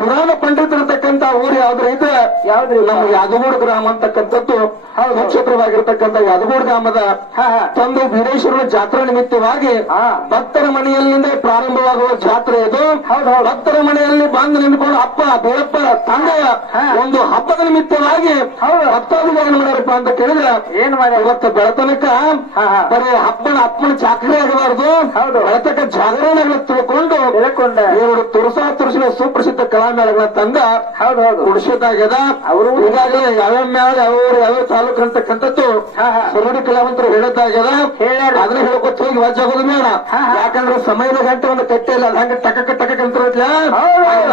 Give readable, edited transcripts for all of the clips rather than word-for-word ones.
ಪುರಾಣ ಪಂಡಿತರಿರ್ತಕ್ಕಂತ ಊರು ಯಾವ್ದ್ರ ಇದೆ? ಯಾವ್ದ್ರಿ? ನಮ್ಮ ಯಾದಗೋಡು ಗ್ರಾಮ ಅಂತಕ್ಕಂಥದ್ದು ನಕ್ಷತ್ರವಾಗಿರ್ತಕ್ಕಂಥ ಯಾದಗೋಡು ಗ್ರಾಮದ ತಂದೆ ಬೀರೇಶ್ವರನ ಜಾತ್ರಾ ನಿಮಿತ್ತವಾಗಿ ಭಕ್ತರ ಮನೆಯಲ್ಲಿಂದ ಪ್ರಾರಂಭವಾಗುವ ಜಾತ್ರೆ ಇದು. ಭಕ್ತರ ಮನೆಯಲ್ಲಿ ಬಂದು ನಿಂತ್ಕೊಂಡು ಅಪ್ಪ ಬೀರಪ್ಪ ತಂದೆಯ ಒಂದು ಹಬ್ಬದ ನಿಮಿತ್ತವಾಗಿ ಭಕ್ತಾದಿಗಳು ಮಾಡ್ಯಾರಪ್ಪ ಅಂತ ಕೇಳಿದ್ರೆ ಏನ್ ಮಾಡಿ ಇವತ್ತು ಬೆಳತನಕ ಬರೀ ಅಪ್ಪನ ಚಾಕರಿ ಆಗಬಾರ್ದು, ಬೆಳತಕ್ಕ ಜಾಗರಣೆಗಳ ತಿಳ್ಕೊಂಡು ಇವರು ತುರುಸಿನ ಸುಪ್ರಸಿದ್ಧ ಕಲಾಮೇಳಗಳ ತಂದ ಕುಡಿಸಿದಾಗ್ಯದ. ಅವರು ಈಗಾಗಲೇ ಯಾವ್ಯಾವ ಮೇಳ ಯಾವ ತಾಲೂಕು ಅಂತಕ್ಕಂಥದ್ದು ಸರಡಿ ಕಲಾವಂತರು ಹೇಳಿದ್ದಾಗ್ಯದ. ಅದನ್ನ ಹೇಳ್ಕೊತ ಹೋಗಿ ವಜ್ಜಾಗೋದು ಬೇಡ, ಯಾಕಂದ್ರೆ ಸಮಯದ ಗಂಟೆ ಒಂದು ಕಟ್ಟೆ ಇಲ್ಲ. ಹಂಗ ಟಕಕ ಟಕಕ್ ಅಂತ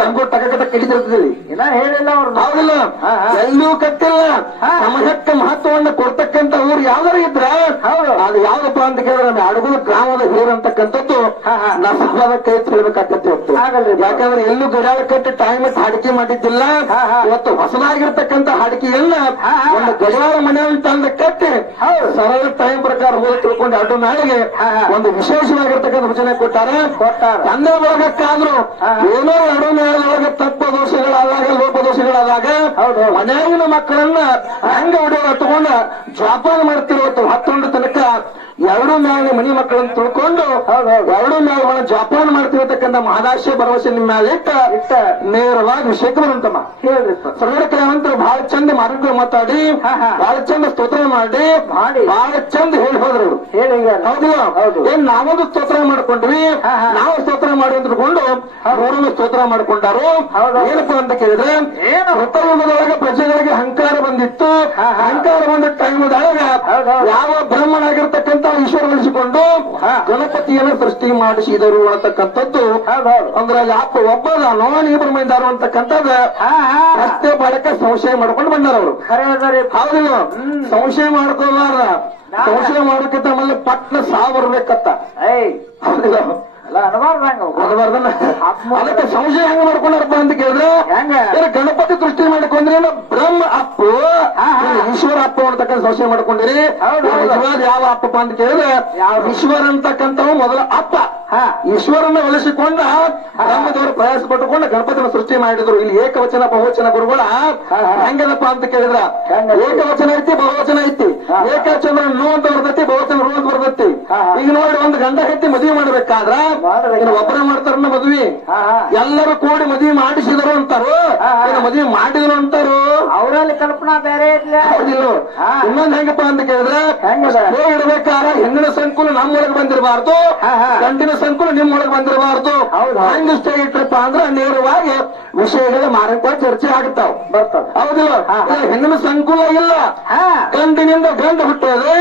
ಹಂಗೂ ಟಕಕ ಟಕ್ ಹಿಡಿದಿರ್ತದೆ. ಹೇಳಿಲ್ಲ ಅವ್ರು. ಹೌದಿಲ್ಲ, ಎಲ್ಲೂ ಕಟ್ಟಿಲ್ಲ. ಸಮಯಕ್ಕೆ ಮಹತ್ವವನ್ನು ಕೊಡ್ತಕ್ಕಂಥ ಊರು ಯಾವ್ದಾರು ಇದ್ರ ಅದು ಯಾವ್ದಪ್ಪ ಅಂತ ಕೇಳಿದ್ರೆ ನಮ್ಮ ಅಡಗುಲ ಗ್ರಾಮದ ಹಿರಿಯರು ಅಂತಕ್ಕಂಥದ್ದು ನಸಬಾದ ಕೈ ತಿಳ್ಬೇಕಾಗತ್ತೆ ಹೊತ್ತು. ಯಾಕಂದ್ರೆ ಎಲ್ಲೂ ಗಡಿಯಾಳ ಕಟ್ಟಿ ಟೈಮ್ ಹಾಡಿಕೆ ಮಾಡಿದ್ದಿಲ್ಲ. ಇವತ್ತು ಹೊಸದಾಗಿರ್ತಕ್ಕಂಥ ಹಾಡಿಕೆಯನ್ನ ಒಂದು ಗಡಿಯಾಳ ಮನೆಯನ್ನು ತಂದು ಕಟ್ಟಿ ಸರಳ ಟೈಮ್ ಪ್ರಕಾರ ಹೋಗಿ ತಿಳ್ಕೊಂಡು ಅಡ್ಡು ನಾಳೆಗೆ ಒಂದು ವಿಶೇಷವಾಗಿರ್ತಕ್ಕಂಥ ರಚನೆ ಕೊಟ್ಟಾರೆ. ತಂದೆ ಒಳಗಕ್ಕಾದ್ರೂ ಏನೋ ಎರಡು ಮೇಳದೊಳಗೆ ತಪ್ಪ ದೋಷಗಳಾದಾಗ ಲೋಪದೋಷಗಳಾದಾಗ ಮನೆಯಾಗಿನ ಮಕ್ಕಳನ್ನ ಹೆಂಗ ಹೊಡೆಯೋದು ತಗೊಂಡ ಜೋಪಾನ ಮಾಡ್ತಿರುವತ್ತು 11 ತನಕ ಎರಡು ಮೇಲೆ ಮನಿ ಮಕ್ಕಳನ್ನು ತಿಳ್ಕೊಂಡು ಎರಡು ಮೇಲೆ ಜೋಪಾನ ಮಾಡ್ತಿರತಕ್ಕಂಥ ಮಹದಾಶಯ ಭರವಸೆ ನಿಮ್ಮ ಮೇಲೆ ಇಟ್ಟ ನೇರವಾಗಿ ವಿಷಯಕ್ಕೆ ಬರುತ್ತಮ್ಮ. ಹೇಳ್ರಿ ಸರಳ ಕಲಾವಂತರು ಬಹಳ ಚಂದ ಮಾರ್ಗ ಮಾತಾಡಿ ಬಹಳ ಚಂದ ಸ್ತೋತ್ರ ಮಾಡಿ ಬಹಳ ಚಂದ ಹೇಳಿ ಹೋದ್ರು. ಹೌದಿಲ್ಲ, ಏನ್ ನಾವೊಂದು ಸ್ತೋತ್ರ ಮಾಡ್ಕೊಂಡ್ವಿ, ನಾವು ಸ್ತೋತ್ರ ಮಾಡಿ ಅಂದ್ಕೊಂಡು ಅವರನ್ನು ಸ್ತೋತ್ರ ಮಾಡ್ಕೊಂಡಾರು. ಏನಪ್ಪಾ ಅಂತ ಕೇಳಿದ್ರೆ ಕೃತಯುಗದೊಳಗೆ ಪ್ರಜೆಗಳಿಗೆ ಅಹಂಕಾರ ಬಂದಿತ್ತು. ಅಹಂಕಾರ ಬಂದ ಟೈಮ್ದೊಳಗ ಯಾವ ಬ್ರಹ್ಮನಾಗಿರ್ತಕ್ಕಂಥ ಈಶ್ವರ ಉಳಿಸಿಕೊಂಡು ಗಣಪತಿಯನ್ನು ಸೃಷ್ಟಿ ಮಾಡಿಸಿದರು ಅನ್ನತಕ್ಕಂಥದ್ದು. ಅಂದ್ರೆ ಯಾಕ ಒಬ್ಬದಾನೋ ಇಬ್ಬರು ಮಂದಾರು ಅಂತಕ್ಕಂಥದ್ದು ರಸ್ತೆ ಬಳಕೆ ಸಂಶಯ ಮಾಡ್ಕೊಂಡು ಬಂದಾರ ಅವರು. ಹೌದಿಲ್ಲ, ಸಂಶಯ ಮಾಡ್ಕೋಬಾರ್ದ. ಸಂಶಯ ಮಾಡೋಕ್ಕಿಂತ ಆಮೇಲೆ ಪಟ್ನ ಸಾವು ಬರ್ಬೇಕತ್ತ. ಹೌದಿಲ್ಲ, ಅದಕ್ಕೆ ಸಂಶಯ ಹೆಂಗ ಮಾಡ್ಕೊಂಡಾರಪ್ಪ ಅಂತ ಕೇಳಿದ್ರೆ ಗಣಪತಿ ಸೃಷ್ಟಿ ಮಾಡ್ಕೊಂಡ್ರಿ ಬ್ರಹ್ಮ ಅಪ್ಪು ಈಶ್ವರ ಅಪ್ಪ ಅಂತಕ್ಕಂಥ ಸಂಶಯ ಮಾಡ್ಕೊಂಡಿರಿ. ನಿಜವಾದ ಯಾವ ಅಪ್ಪಪ್ಪ ಅಂತ ಕೇಳಿದ್ರೆ ಈಶ್ವರ ಅಂತಕ್ಕಂಥವು ಮೊದಲ ಅಪ್ಪ. ಈಶ್ವರನ್ನ ಒಲಿಸಿಕೊಂಡ ಬ್ರಹ್ಮದವರು ಪ್ರಯಾಸ ಪಟ್ಟುಕೊಂಡು ಗಣಪತಿನ ಸೃಷ್ಟಿ ಮಾಡಿದ್ರು. ಇಲ್ಲಿ ಏಕವಚನ ಬಹುವಚನ ಗುರುಗಳ ಹೆಂಗದಪ್ಪ ಅಂತ ಕೇಳಿದ್ರ ಏಕವಚನ ಐತಿ ಬಹುವಚನ ಐತಿ. ಏಕವಚನ ನೋ ಅಂತ ಬರ್ತೈತಿ, ಬಹುವಚನ ರೂ ಅಂತ ಬರ್ತೈತಿ. ಈಗ ನೋಡಿ ಒಂದು ಗಂಡ ಹೆತ್ತಿ ಮದುವೆ ಮಾಡ್ಬೇಕಾದ್ರ ಒಬ್ಬರ ಮಾಡ್ತಾರ ಮದ್ವಿ, ಎಲ್ಲರೂ ಕೂಡಿ ಮದ್ವಿ ಮಾಡಿಸಿದರು ಅಂತಾರು, ಮದ್ವಿ ಮಾಡಿದ್ರು ಅಂತಾರು. ಅವರಲ್ಲಿ ಕಲ್ಪನಾ ಬೇರೆ ಇನ್ನೊಂದ್ ಹೆಂಗಪ್ಪ ಅಂತ ಕೇಳಿದ್ರೆ ಇಡ್ಬೇಕಾದ್ರೆ ಹೆಣ್ಣಿನ ಸಂಕುಲ ನಮ್ಮೊಳಗೆ ಬಂದಿರಬಾರ್ದು, ಗಂಡಿನ ಸಂಕುಲ ನಿಮ್ಮೊಳಗೆ ಬಂದಿರಬಾರ್ದು. ಹೆಂಗ ಸ್ಟೇ ಇಟ್ರಪ್ಪ ಅಂದ್ರೆ ನೇರವಾಗಿ ವಿಷಯಗಳ ಮಾರಕ ಚರ್ಚೆ ಆಗ್ತಾವ್ ಬರ್ತಾವ. ಹೌದಿಲ್ಲ, ಹೆಣ್ಣಿನ ಸಂಕುಲ ಇಲ್ಲ, ಗಂಡಿನಿಂದ ಗಂಡು ಹುಟ್ಟೋದು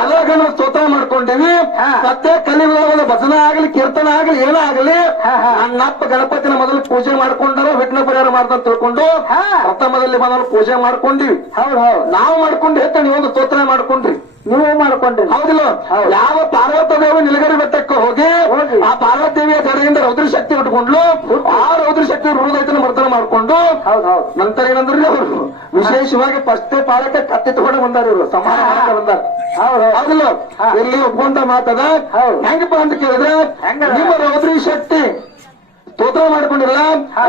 ಅದ ಗಂಡು ಸ್ತೋತ್ರ ಮಾಡ್ಕೊಂಡಿವಿ. ಸತ್ಯ ಕಲಿಗಳ ಭಜನ ಆಗಲಿ ಕೀರ್ತನ ಆಗಲಿ ಏನಾಗಲಿ ನನ್ನಪ್ಪ ಗಣಪತಿನ ಮೊದಲು ಪೂಜೆ ಮಾಡ್ಕೊಂಡಾರ, ವಿಘ್ನ ಪರಿಹಾರ ಮಾಡ್ತಾ ತಿಳ್ಕೊಂಡು ಪ್ರಥಮದಲ್ಲಿ ಮೊದಲು ಪೂಜೆ ಮಾಡ್ಕೊಂಡಿವಿ. ನಾವು ಮಾಡ್ಕೊಂಡು ಹೆಚ್ಚು ನೀವೊಂದು ಸ್ತೋತ್ರ ಮಾಡ್ಕೊಂಡ್ರಿ, ನೀವು ಮಾಡ್ಕೊಂಡ್ರಿ. ಹೌದಿಲ್ಲ, ಯಾವ ಪಾರ್ವತ ದೇವಿ ನಿಲಗರಿ ಬೆಟ್ಟಕ್ಕೆ ಹೋಗಿ ಆ ಪಾರ್ವತ ದೇವಿಯ ಕಡೆಯಿಂದ ರೌದ್ರ ಶಕ್ತಿ ಉಟ್ಕೊಂಡ್ಲು, ಆ ರೌದ್ರ ಶಕ್ತಿ ಹೃದಯತನ ಮರ್ತನ ಮಾಡ್ಕೊಂಡು ನಂತರ ಏನಂದ್ರಿ ಅವರು ವಿಶೇಷವಾಗಿ ಫಸ್ಟೇ ಪಾಲಕ್ಕೆ ಕತ್ತಿ ತಗೊಂಡು ಬಂದಾರ. ಇವರು ಸಮಾನ ಮಾಡಕ್ಕೆ ಬಂದಾರ. ಹೌದಿಲ್ಲ, ಇಲ್ಲಿ ಒಪ್ಕೊಂಡ ಮಾತದ ಹೆಂಗಪ್ಪ ಅಂತ ಕೇಳಿದ್ರೆ ನಿಮ್ಮ ರೌದ್ರಿ ಶಕ್ತಿ ಸ್ತೋತ್ರ ಮಾಡ್ಕೊಂಡಿಲ್ಲ,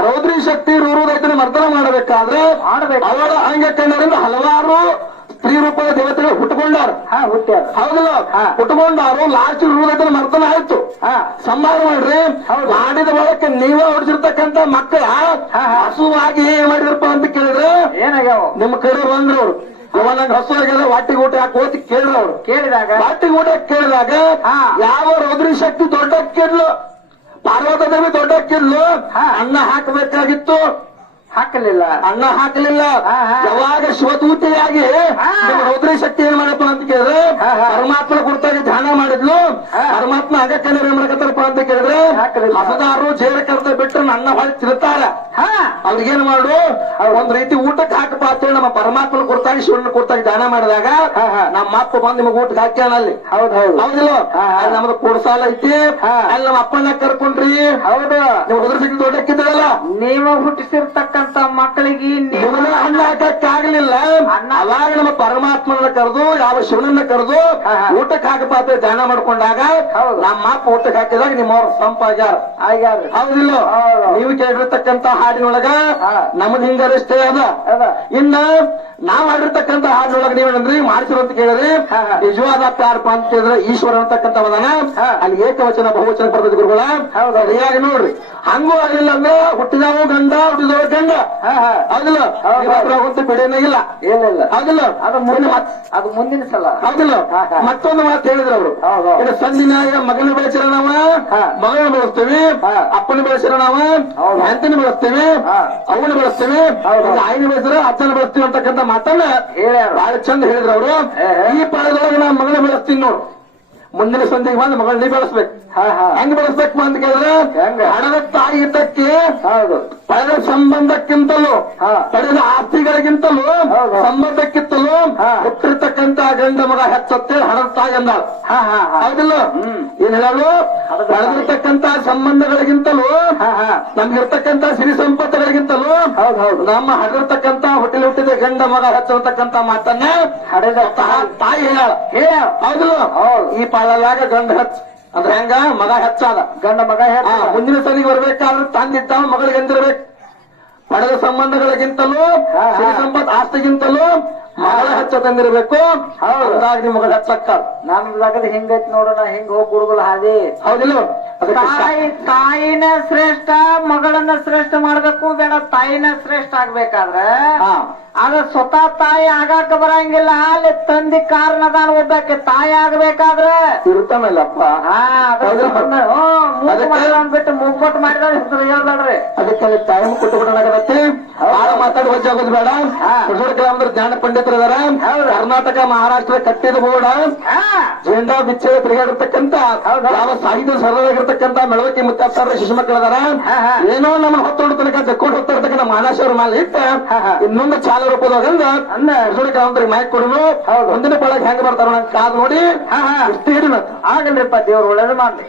ರೌದ್ರಿ ಶಕ್ತಿ ಹೃದಯತನ ಮರ್ತನ ಮಾಡಬೇಕಾದ್ರೆ ಅವಳ ಅಂಗಕಣ್ಣರಿಂದ ಹಲವಾರು ಸ್ತ್ರೀ ರೂಪದ ದೇವತೆಗಳು ಹುಟ್ಟುಕೊಂಡಾರ. ಹೌದಲ್ಲ, ಹುಟ್ಟುಕೊಂಡಾರು. ಲಾಸ್ಟ್ ಹೃದಯದಲ್ಲಿ ಮರ್ತನ ಆಯ್ತು. ಸಂಹಾರ ಮಾಡ್ರಿ. ಮಾಡಿದ ಬಳಕೆ ನೀವೇ ಹೊಡಿಸಿರ್ತಕ್ಕಂಥ ಮಕ್ಕಳ ಹಸುವಾಗಿ ಏನ್ ಮಾಡಿದ್ರಪ್ಪ ಅಂತ ಕೇಳಿದ್ರೆ ಏನಾಗ್ಯಾವ ನಿಮ್ಮ ಕಡೆ ಬಂದ್ರು ಅವ್ರು. ನಂಗೆ ಹಸು ಆಗ್ಯದ ವಾಟಿಗೆ ಊಟ ಹಾಕೋತಿ ಕೇಳಿದ್ರು ಅವ್ರು. ಕೇಳಿದಾಗ ವಾಟಿಗೆ ಊಟ ಕೇಳಿದಾಗ ಯಾವ ರೌದ್ರಿ ಶಕ್ತಿ ದೊಡ್ಡ ಕಿಡ್ಲು, ಪಾರ್ವತ ದೇವಿ ದೊಡ್ಡ ಕಿಡ್ಲು, ಅನ್ನ ಹಾಕಬೇಕಾಗಿತ್ತು, ಹಾಕಲಿಲ್ಲ. ಅನ್ನ ಹಾಕಲಿಲ್ಲ. ಯಾವಾಗ ಶಿವದೂತಿಯಾಗಿ ರೌದ್ರಿ ಶಕ್ತಿ ಏನ್ ಮಾಡಪ್ಪ ಅಂತ ಕೇಳಿದ್ರೆ ಪರಮಾತ್ಮನ ಕುರಿತಾಗಿ ಧ್ಯಾನ ಮಾಡಿದ್ಲು. ಪರಮಾತ್ಮ ಆಗಕ್ಕನೇ ಏನ್ ಮಾಡಕತ್ತಾರಪ್ಪ ಅಂತ ಕೇಳಿದ್ರೆ ಹಸದಾರರು ಜೇರ ಕರ್ದ ಬಿಟ್ಟು ನನ್ನ ಹೊಳಿ ತಿರುತ್ತಾರ. ಅವ್ರಿಗೇನ್ ಮಾಡು ಒಂದ್ ರೀತಿ ಊಟಕ್ಕೆ ಹಾಕಪ್ಪ ಅಂತೇಳಿ ನಮ್ಮ ಪರಮಾತ್ಮನ ಕುರಿತಾಗಿ ಶಿವನ ಕುರಿತಾಗಿ ಧ್ಯಾನ ಮಾಡಿದಾಗ ನಮ್ಮ ಅಪ್ಪ ಬಂದ್ ನಿಮಗ್ ಊಟಕ್ಕೆ ಹಾಕ್ಯಾನ ಅಲ್ಲಿ. ಹೌದಿಲ್ಲ, ನಮ್ದು ಕೂಡ್ಸಾಲ ಐತಿ, ಅಲ್ಲಿ ನಮ್ಮ ಅಪ್ಪನ ಕರ್ಕೊಂಡ್ರಿ. ಹೌದು, ನೀವು ರೌದ್ರಿ ಶಕ್ತಿ ದೊಡ್ಡಕ್ಕಿದ್ರಲ್ಲ, ನೀವು ಹುಟ್ಟಿಸಿರ್ತಕ್ಕಂಥ ಹುಟ್ಟಿರ್ತಕ್ಕಂತ ಮಕ್ಕಳಿಗೆ ಇವನ ಅನ್ನ ಹಾಕಕ್ಕಾಗಲಿಲ್ಲ. ಅವಾಗ ನಮ್ಮ ಪರಮಾತ್ಮನ ಕರೆದು ಯಾವ ಶಿವನನ್ನ ಕರೆದು ಊಟಕ್ಕೆ ಹಾಕಪಾತ್ರ ಧ್ಯಾನ ಮಾಡ್ಕೊಂಡಾಗ ನಮ್ಮ ಅಪ್ಪ ಊಟಕ್ಕೆ ಹಾಕಿದಾಗ ನಿಮ್ಮವ್ರ ಸಂಪಾಗ್ಯಾರ ಹೌದಿಲ್ಲ. ನೀವು ಕೇಳಿರ್ತಕ್ಕಂತ ಹಾಡಿನೊಳಗ ನಮ್ದು ಹಿಂಗರಷ್ಟೇ ಅದ. ಇನ್ನ ನಾವ್ ಹಾಡಿರ್ತಕ್ಕಂತ ಹಾಡಿನೊಳಗ ನೀವೇನಂದ್ರಿ ಮಾಡಿಸಿರು ಅಂತ ಕೇಳಿದ್ರಿ ನಿಜವಾದ ಅಪ್ಪ ಯಾರಪ್ಪ ಅಂತ ಕೇಳಿದ್ರೆ ಈಶ್ವರ ಅಂತಕ್ಕಂಥವದನ ಅಲ್ಲಿ ಏಕವಚನ ಬಹುವಚನ ಬರ್ತದೆ ಗುರುಗಳ. ಸರಿಯಾಗಿ ನೋಡ್ರಿ. ಹಂಗೂ ಆಗಿಲ್ಲ ಅಂದ್ರೆ ಹುಟ್ಟಿದವ ಗಂಡ ಹುಟ್ಟಿದವ ಗಂಡ ಹೌದಿಲ್ಲ. ಅಂತ ಬಿಡೇನೇ ಇಲ್ಲ ಏನಿಲ್ಲ ಹೌದಿಲ್ಲ. ಅದು ಮುಂದಿನ ಸಲ ಹೌದಿಲ್ಲ. ಮತ್ತೊಂದು ಮಾತು ಹೇಳಿದ್ರು ಅವರು. ಇನ್ನು ಸಂದಿನಾಗ ಮಗನ ಬೆಳೆಸಿರ ನಾವ ಮಗನ ಬೆಳೆಸ್ತೀವಿ, ಅಪ್ಪನ ಬೆಳೆಸಿರ ನಾವ ಹೆಂಡತಿನ ಬೆಳೆಸ್ತೀವಿ, ಅವನ ಬೆಳೆಸ್ತೀವಿ, ಆಯ್ನ ಬೆಳೆಸಿರ ಅಜ್ಜನ ಬೆಳೆಸ್ತೀವಿ ಅಂತಕ್ಕಂಥ ಮಾತನ್ನ ಬಹಳ ಚಂದ ಹೇಳಿದ್ರು ಅವರು. ಈ ಪಾಳದೊಳಗೆ ನಾ ಮಗನ ಬೆಳೆಸ್ತೀನಿ ನೋಡು, ಮುಂದಿನ ಸಂಧಿಗೆ ಬಂದು ಮಗಳನ್ನ ಬೆಳೆಸ್ಬೇಕು. ಹೆಂಗ್ ಬೆಳೆಸ್ಬೇಕು ಅಂತ ಕೇಳಿದ್ರೆ ಹಣದ ತಾಯಿ ಇದ್ದಕ್ಕೆ ಪಡೆದ ಸಂಬಂಧಕ್ಕಿಂತಲೂ ಪಡೆದ ಆಸ್ತಿಗಳಿಗಿಂತಲೂ ಸಂಬಂಧಕ್ಕಿಂತಲೂ ಹುಟ್ಟಿರ್ತಕ್ಕಂತ ಗಂಡ ಮಗ ಹೆಚ್ಚತ್ತೇಳಿ ಹಣದ ತಾಯಿ ಅಂದಾಳ ಹೌದಿಲ್ಲ. ಏನ್ ಹೇಳಲು ಪಡೆದಿರ್ತಕ್ಕಂತ ಸಂಬಂಧಗಳಿಗಿಂತಲೂ ನಮ್ಗಿರ್ತಕ್ಕಂತ ಸಿರಿ ಸಂಪತ್ತುಗಳಿಗಿಂತಲೂ ನಮ್ಮ ಹಡಿರ್ತಕ್ಕಂತ ಹುಟ್ಟಿದ ಗಂಡ ಮಗ ಹೆಚ್ಚತಕ್ಕಂತ ಮಾತನ್ನ ಹಡೆದ ತಾಯಿ ಹೇಳ ಹೌದಿಲ್ಲ. ಈ ಪಾಳದಾಗ ಗಂಡ ಹೆಚ್ಚ ಅಂದ್ರೆ ಹೆಂಗ ಮಗ ಹೆಚ್ಚಾದ ಗಂಡ ಮಗ ಮುಂದಿನ ಸಲಿಗೆ ಬರ್ಬೇಕಾದ್ರೆ ತಂದಿದ್ದ ಮಗಳಿಗೆ ಎಂದಿರ್ಬೇಕು. ಪಡೆದ ಸಂಬಂಧಗಳಿಗಿಂತಲೂ ಸಂಪತ್ ಆಸ್ತಿಗಿಂತಲೂ ಮಗಳ ಹೆಚ್ಚ ತಂದಿರ್ಬೇಕು. ಹೌದಾಗ ನಿಮ್ ಮಗಳ ಹೆಚ್ಚಕ್ಕ ನಮ್ದಾಗದ ಹಿಂಗೈತಿ ನೋಡೋಣ, ಹಿಂಗ್ ಹೋಗಿ ಹುಡುಗಲು ಹಾದಿ ಹೌದಿಲ್ಲ. ತಾಯಿನ ಶ್ರೇಷ್ಠ ಮಗಳನ್ನ ಶ್ರೇಷ್ಠ ಮಾಡ್ಬೇಕು ಬೇಡ, ತಾಯಿನ ಶ್ರೇಷ್ಠ ಆಗ್ಬೇಕಾದ್ರೆ ಆಗ ಸ್ವತಃ ತಾಯಿ ಆಗಾಕ ಬರಂಗಿಲ್ಲ. ಅಲ್ಲಿ ತಂದಿ ಕಾರಣದಾನ ಒಬ್ಬಕ್ಕೆ ತಾಯಿ ಆಗ್ಬೇಕಾದ್ರೆ ಇರ್ತಾನಲ್ಲಪ್ಪ ಬಿಟ್ಟು ಮುಗ್ಬಟ್ಟು ಮಾಡಿದ್ರೆ ಹೆಸರು ಹೇಳ್ಬೇಡ್ರಿ. ಅದಕ್ಕೆ ಟೈಮ್ ಕೊಟ್ಟು ಬಿಡೋಣಾಗತ್ತೆ. ಆಗ ಮಾತಾಡಿ ವಜ್ಜಾಗೋದು ಬೇಡ. ಅಂದ್ರೆ ಜ್ಞಾನ ಪಂಡಿತರು ಇದಾರ. ಕರ್ನಾಟಕ ಮಹಾರಾಷ್ಟ್ರ ಕಟ್ಟಿದ ಬೋರ್ಡ ಜೆಂಡಾ ಬಿಚ್ಚೆ ತಿರುಗಾಡಿರ್ತಕ್ಕಂತ ಯಾವ ಸಾಹಿತ್ಯ ಸರಳಾಗಿರ್ತಕ್ಕಂತ ಮೆಳವಕಿ ಮುತ್ತಾರ ಶಿಶು ಮಕ್ಕಳದಾರ. ಏನೋ ನಮ್ಮ ಹೊತ್ತೊಂಡು ತನಕ ತೆಕ್ಕೊಂಡು ಹೋಗ್ತಾ ಇರ್ತಕ್ಕಂಥ ಮಹಾರಾಷ್ಟ್ರ ಮೇಲೆ ಇಟ್ಟ ಇನ್ನೊಂದು ಚಾಲ ರೂಪದೊಳಗಂದ ಹುಡುಗರಿಗೆ ಮಾಹಿತಿ ಕೊಡೋನು. ಮುಂದಿನ ಬಳಗ ಹೆಂಗ್ ಬರ್ತಾರ ಕಾದ್ ನೋಡಿ ಇಷ್ಟು ಹಿಡಿನ ಆಗಲ್ರಿಪ್ಪ. ದೇವ್ರು ಒಳ್ಳೇದು ಮಾಡ್ಲಿ.